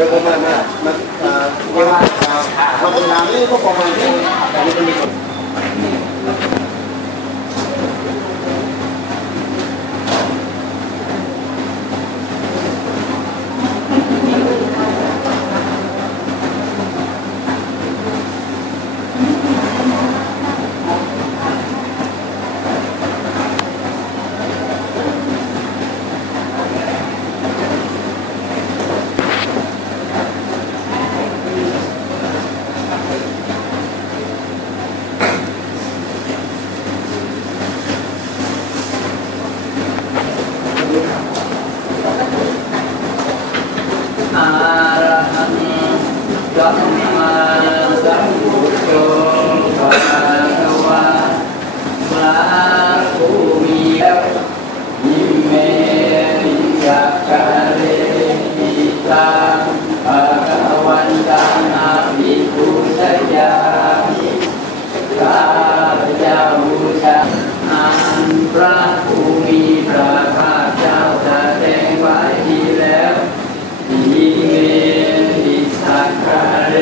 ดี๋ยวผมมามามาอ่าเวลาอ่าเราทำงานนี่ก็ประมาณนี้แต่นี่เป็นคน อาระหังสัมมาสัมพุทโธภะคะวะพระผู้มียิเมติยักขะเรหิตังภะคะวันตังอาภิปุชยามิข้าพเจ้าบูชาอันพระผู้มีพระภาคเจ้าแสดงไว้ดีแล้ว อิเมติสักกะเร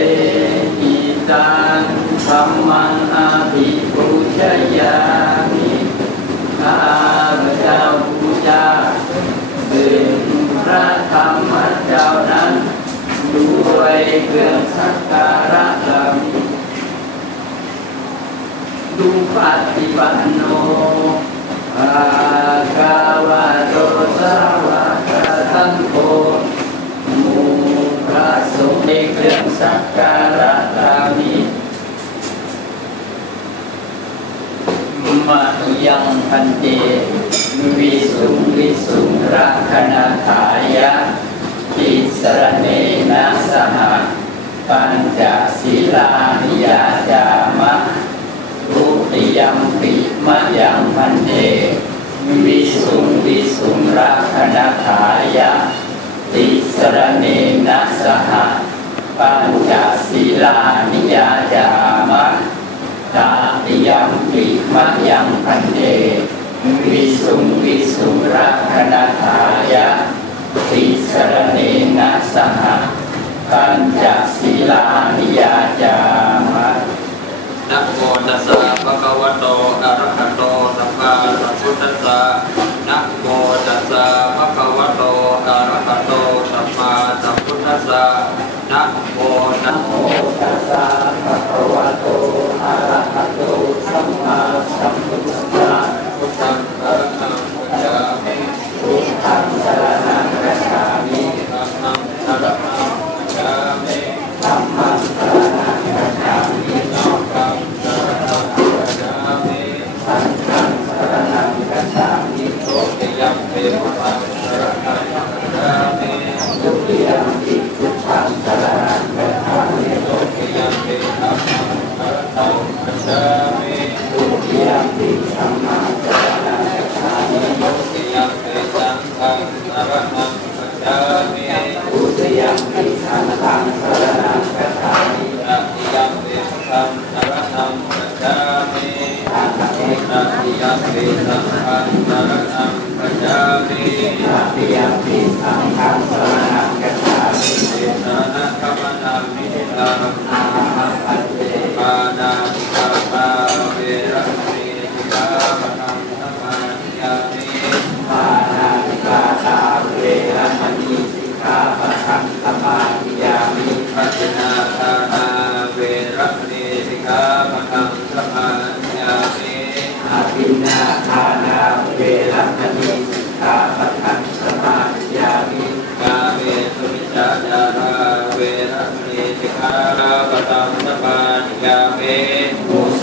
หิตังธัมมังอาภิปุชยามิข้าพเจ้าบูชาถึงพระธรรมเจ้านั้นด้วย เครื่องสักการะเหล่ามีดูปฏิปันโนภะคะวะโตสาวกสังโฆมูพระสงฆ์ในเครื่องสักการะเหล่านี้มายังพันเตวิสุงวิสุงรักขณาถายะอิสระเนนะสห ปัญจศีลานิยาจามะรุติยัมปิมะยังพันเตวิสุงวิสุงรักขณาถายะติสรเนนะสหปัญจศีลานิยาจามะตาติยัมปิมะยังพันเตวิสุงวิสุงรักขณาถายะติสรเนนะสหปัญจ จามะนะโมตัสสะภะคะวะโตอะระหะโตสัมมาสัมพุทธัสสะนะโมตัสสะภะคะวะโตอะระหะโตสัมมาสัมพุทธัสสะนะโมนะโมตัสสะภะคะวะโตอะระหะโตสัมมาสัมพุทธัสสะ พุทธังสรณังคัจฉามิ พุทธังสรณังคัจฉามิ ธัมมังสรณังคัจฉามิ ธัมมังสรณังคัจฉามิ สังฆังสรณังคัจฉามิ สังฆังสรณังคัจฉามิ โสติยัมปิพุทธังสรณังคัจฉามิ ทุติยัมปิพุทธังสรณังคัจฉามิ โสติยัมปิธัมมังสรณังคัจฉามิ ทุติยัมปิสัมมาสรณังคัจฉามิ โสติยัมปิสังฆังสรณังคัจฉามิ ทุติยัมปิสังฆังสรณังคัจฉามิ ตติยัมปิพุทธังสรณังคัจฉามิ อาทิ ตติยัมปิสังฆังสรณังคัจฉามิ อา ทิยัมปิสังฆังสร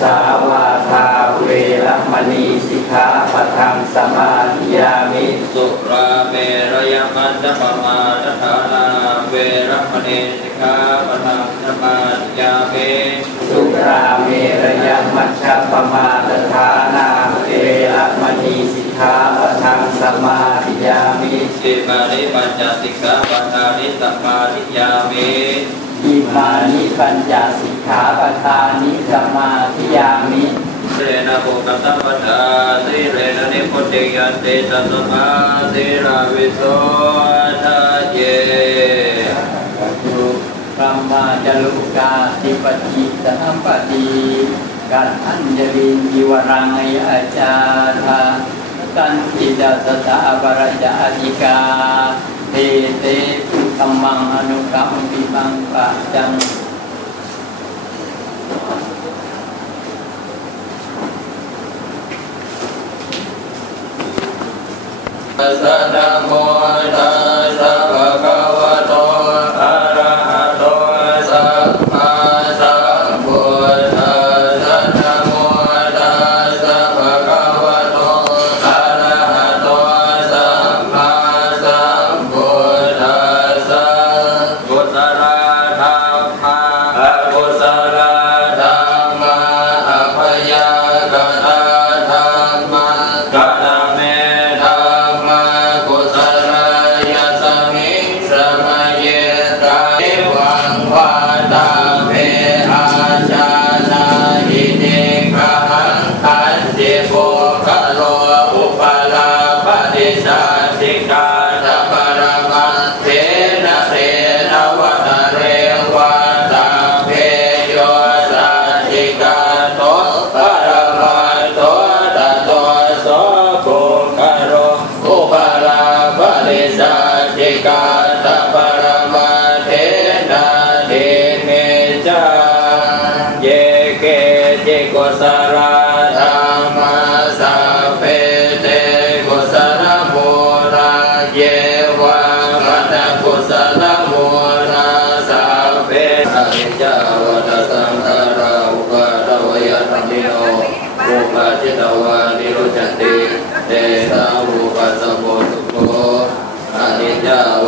สาวาทาเวรมณีสิกขาปะทังสมาธิยามิ สุราเมรยมันตปมาทฐานาเวรมณีสิกขาปะทังสมาธิยามิ สุราเมรยมัชฌปมาทฐานาเวรมณีสิกขาปะทังสมาธิยามิสีมานิปัญจสิกขาปัฏฐานิสมมาทิฏฐามิอิมานิปัญจสิก ขาปทานิสมมาธิยามิเสนาโภคตัมปทาสิเรนะนิพุทธิยันติตัสมาสิราวิโสทะเยตุพระมาจลุกาติปฏิสัมปติกัอัญญลินจิวรังไยอาจาธาตันติดาสตาบรจาธิกาเตเตพุทธมังอนุกรรมปิมังปัจจัง ตัสสะน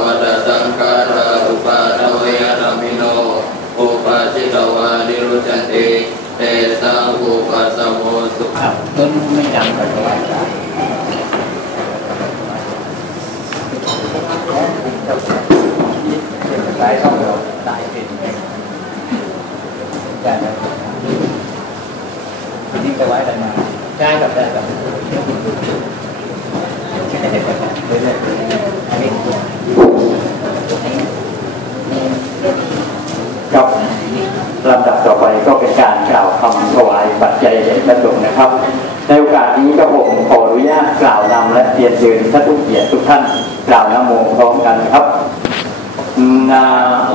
วัฏสังขาราอุปาทวยธรรมิโนอุปาจิตวานิรุจันติเตสาอุปัสสโมสุโขอ้าวต้นไม่ดังกันเลยสายช่องเราสายเป็นได้ไหมนี่ไปไว้อะไรมาใช่กับได้กับเรื่อยๆอันนี้ ครับลำดับต่อไปก็เป็นการกล่าวคำถวาย ปัจจัยแด่พระสงนะครับ ในโอกาสนี้ก็ผมขออนุญาตกล่าวนำและเรียนเชิญท่านผู้เกียรติทุกท่านกล่าวนะโมพร้อมกันนะครับนะ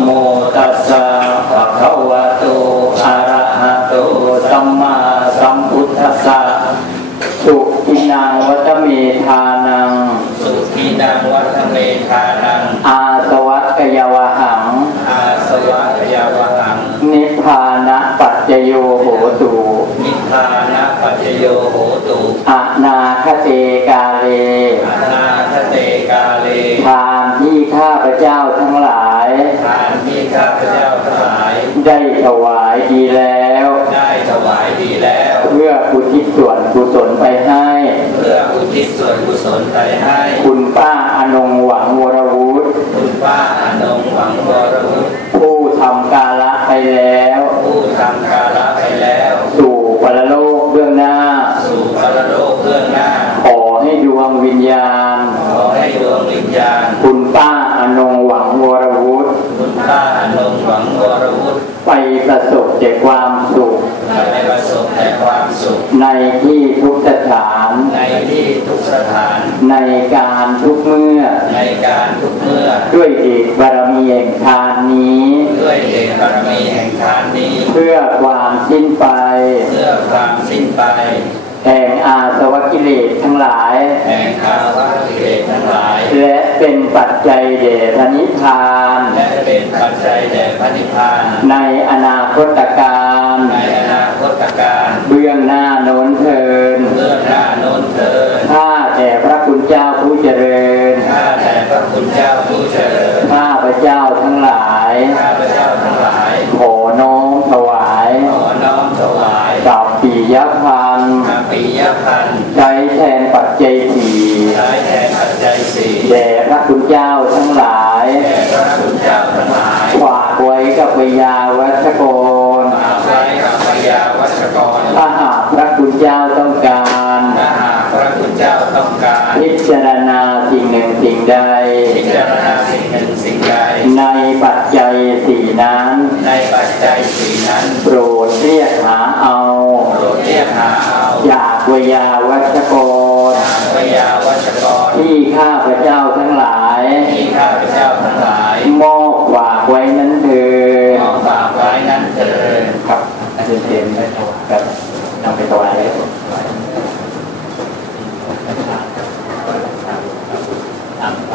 โมตัสสะภะคะวะโตอะ ได้ถวายดีแล้ว ได้ถวายดีแล้ว เพื่ออุทิศส่วนกุศลไปให้ เพื่ออุทิศส่วนกุศลไปให้ คุณป้าอนงหวังวรวุฒิ คุณป้าอนงหวังวรวุฒิ ผู้ทำกาละไปแล้ว ผู้ทำกาละไปแล้ว สู่ปรโลกเบื้องหน้า สู่ปรโลกเบื้องหน้า ขอให้ดวงวิญญาณ ขอให้ดวงวิญญาณ คุณป้าอนงหวังวรวุฒิ คุณป้าอนงหวังวรวุฒิ ไปประสบแต่ความสุข ให้ประสบแต่ความสุข ในที่ทุกสถาน ในที่ทุกสถาน ใน การทุกเมื่อ ในการทุกเมื่อ ด้วยเดชบารมีแห่งทานนี้ ด้วยเดชบารมีแห่งทานนี้ เพื่อความสิ้นไป เพื่อความสิ้นไปแห่งอาสวะกิเลสทั้งหลายแห่งภาวะกิเลสทั้งหลาย และเป็นปัจจัยแด่พระนิพพาน และเป็นปัจจัยแด่พระนิพพาน ในอนาคตการในอนาคตการ จเจยสี่ใช้แทนปัจจัยสี่แด่พระคุณเจ้าทั้งหลาย นได้ถวายครับนำไปถวายเลยตามไป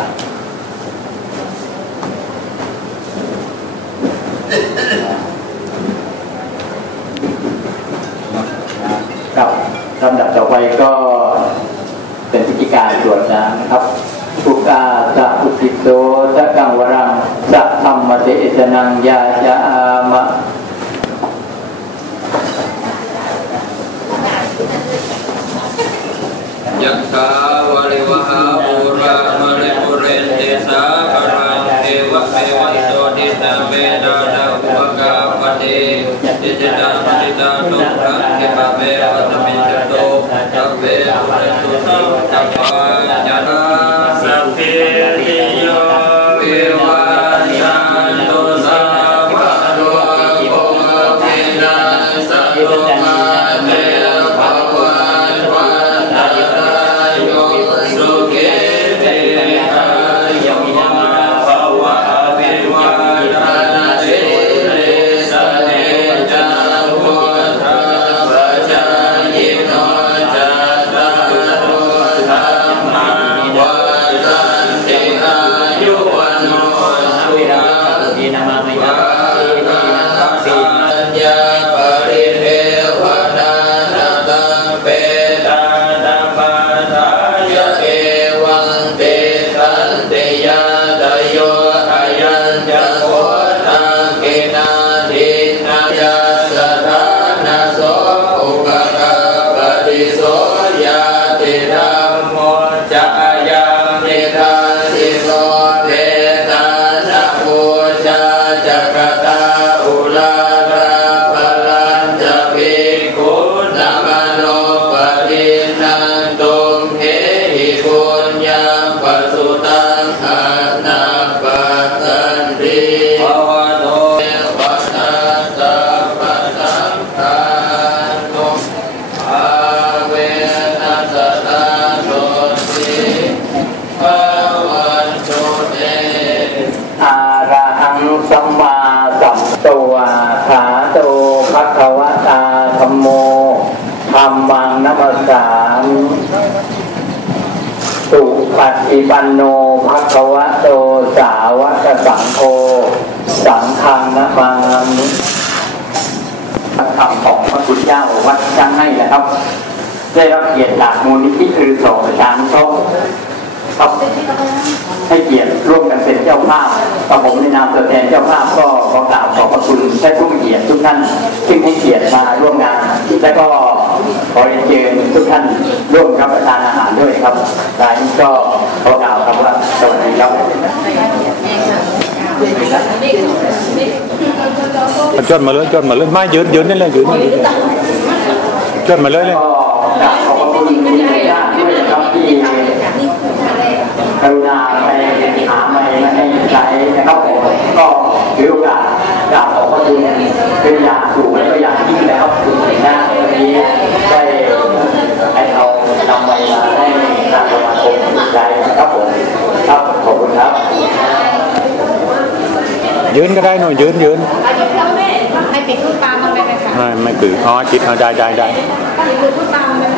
ครับลำดับต่อไปก็เป็นพิธีการสวดน้ำนะครับปุกาสัพุติโตสะกังวรังสัพธรรมเตสนังยาจามะ ยักขา ธรรมังนัมสามสุปฏิปันโนภะคะวะโตสาวกสังโฆสังฆังนะมามิพระธรรมของพระคุณเจ้าวัดช่างให้นะครับ ได้รับเกียรติจากมูลนิธิคือสองประชานุเคราะห์ครับให้เกียรติร่วมกันเป็นเจ้าภาพกับผมในนามตัวแทนเจ้าภาพก็ขอกราบขอบพระคุณท่านผู้มีเกียรติทุกท่านซึ่งให้เกียรติมาร่วมงานและก็ ขอเรียนเชิญทุกท่านร่วมรับประทานอาหารด้วยครับรายนี้ก็ขอกล่าวคำว่าสวัสดีครับจดมาเลยจดมาเลยไม่ยืนยืนนี่เลยยืนนี่เลยจดมาเลยเลยก็กราบขอบพระคุณคุณญาติด้วยนะครับที่กรุณาไปหาไม่มาให้ใช้นะครับผมก็ถือโอกาสกราบขอบพระคุณเป็นอย่างสูงและก็อย่างยิ่งนะครับคุณหน้าวันนี้ได้ให้เอานำไปมาให้ทางสมาคม ใช้นะครับผมครับขอบคุณครับ ยืนก็ได้หน่อยยืนยืนให้ปิดพูดตามมันเลยนะคะไม่ไม่คืออ๋อจิตเอาได้ได้ได้ปิดพูดตามมัน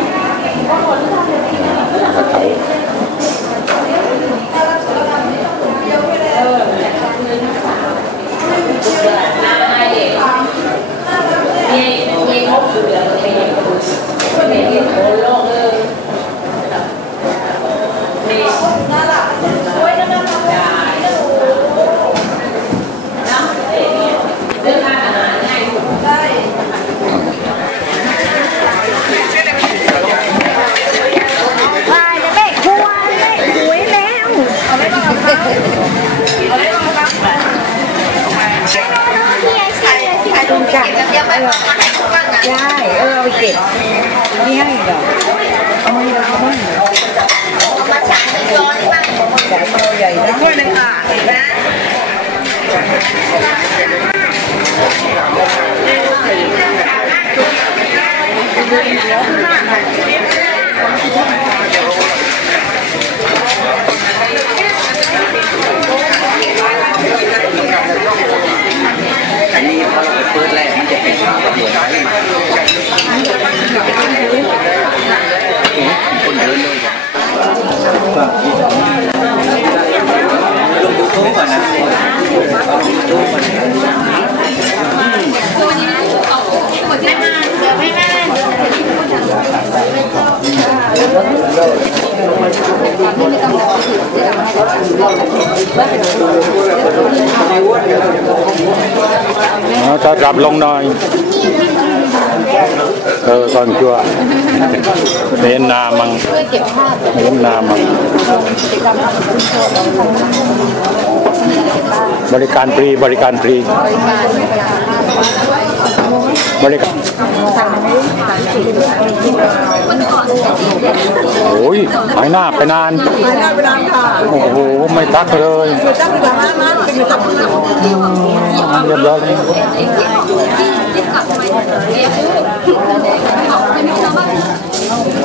ได้เออเอาไปเก็บนี่ให้ดอกเอามาเยอะมากมาฉาบเป็นย้อนบ้างใหญ่ใหญ่ด้วยเลยค่ะเห็นไหมเอันนี้พอเราไปเปิดแรกมันจะเป็นข้าวต้น์อะไรมาคนเดินเลยับลงหน่อย เออก่อนชัวเน้นนามังเน้นนามัง บริการฟรีบริการฟรี บริการโอ้ยหายหน้าไปนานไปได้ไปนานค่ะ โอ้โห ไม่ทักเลยคือตั้งแต่ร้านนั้นเป็นตั้งแต่เรียบร้อยเลย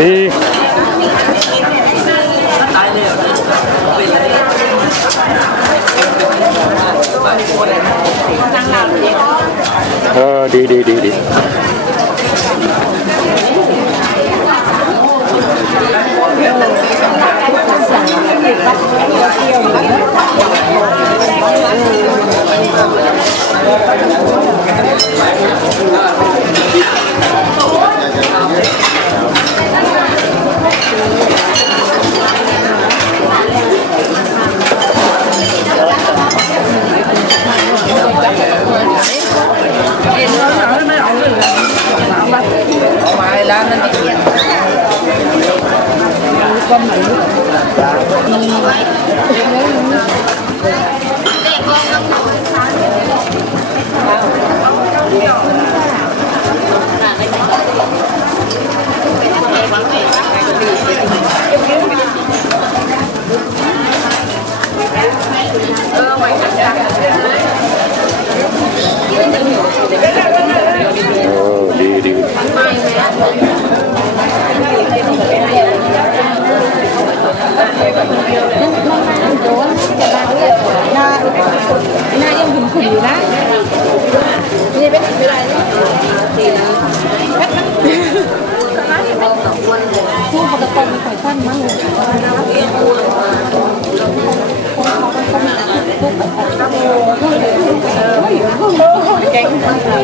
ดีเออดีดีดี ดีเออ ดีดี หน้าหน้ายังขุ่นๆอยู่นะนี่เป็นไม่ได้ผู้ปกครองมีข่อยสั้นมากเลย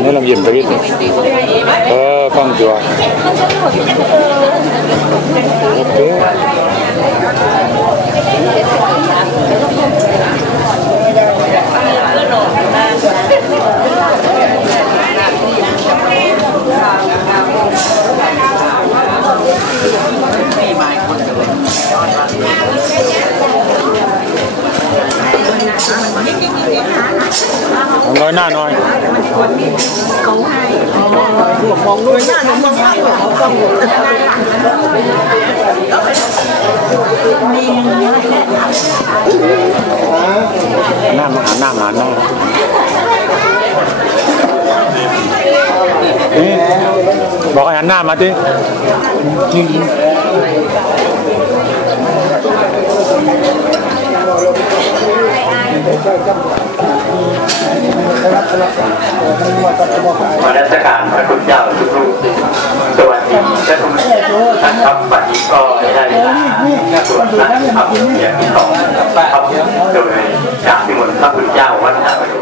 นี่ลำเย็นไปนิดเองจัวโอเคเอาน้อยหน้าน่อยมองด้วยหน้าหนูมองข้างหัวกล้องอยู่หน้ามาหาหน้ามาหน้านี่บอกให้หันหน้ามาดิ นี่ขอรัชการพระคุณเจ้าทุกรูปสวัสดีท่านผู้ชมท่านครับวันนี้ก็ได้เวลาสวดพระธรรมเพียงที่สองครับโดยจากที่มนต์พระคุณเจ้าวัดนาประดุ